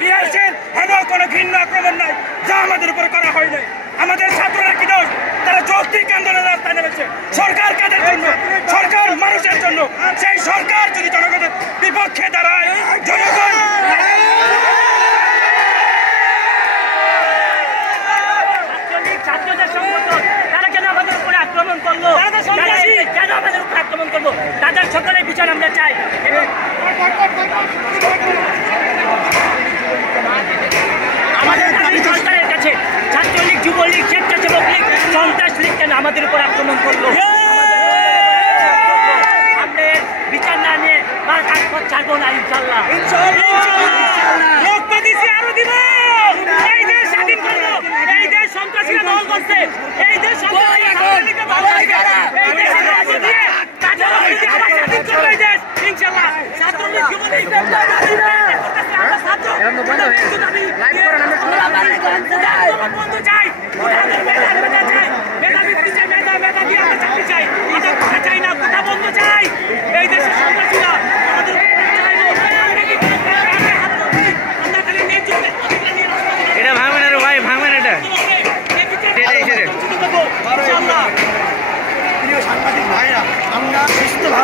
ক্রিয়াশীল এমন কোনো ঘৃণ্য আক্রমণ নাই যা আমাদের উপরে করা হয় নাই। আমাদের ছাত্ররা কি দোষ? তারা যৌক্তিক আন্দোলনের রাস্তায় নেমেছে। সরকার কাদের জন্য? সরকার মানুষের জন্য। সেই সরকার যদি জনগণের বিপক্ষে দাঁড়ায়, জনগণ ছাত্রদের সংগঠন তারা কেন আমাদের উপরে আক্রমণ করলো? কেন আমাদের উপরে আক্রমণ করবো? তাদের সকলের বিচার আমরা চাই। আমাদের দাবি সরকারের কাছে, ছাত্রলীগ, যুবলীগ, স্বেচ্ছাসেবক লীগ, সন্ত্রাস লীগ কেন আমাদের উপর আক্রমণ করলো? আমাদের বিচার না নিয়ে রাজপথ ছাড়বো না ইনশাল্লাহ। রক্ত দিছি, আরো দিব। এই দেশ স্বাধীন করবো। এই দেশ সন্ত্রাসীরা দল করছে। এই দেশ সন্ত্রাসীরা দল করছে। এই দেশ রাজনীতি দিয়ে কাজে রাজনীতি আবার স্বাধীন করবে এই দেশ ইনশাল্লাহ। ছাত্রলীগ, যুবলীগ আমরা ছাত্র বন্ধু চাই, মেধাবী চাই, মেধা দিয়ে আমরা চাকরি চাই, আমরা কথা চাই না, কথা বন্ধ চাই। এই দেশের সন্ত্রাসীরা আমাদের এটা ভাঙবেন না ভাই, ভাঙবেন এটা। প্রিয় সাংবাদিক ভাইরা, আমরা সুস্থভাবে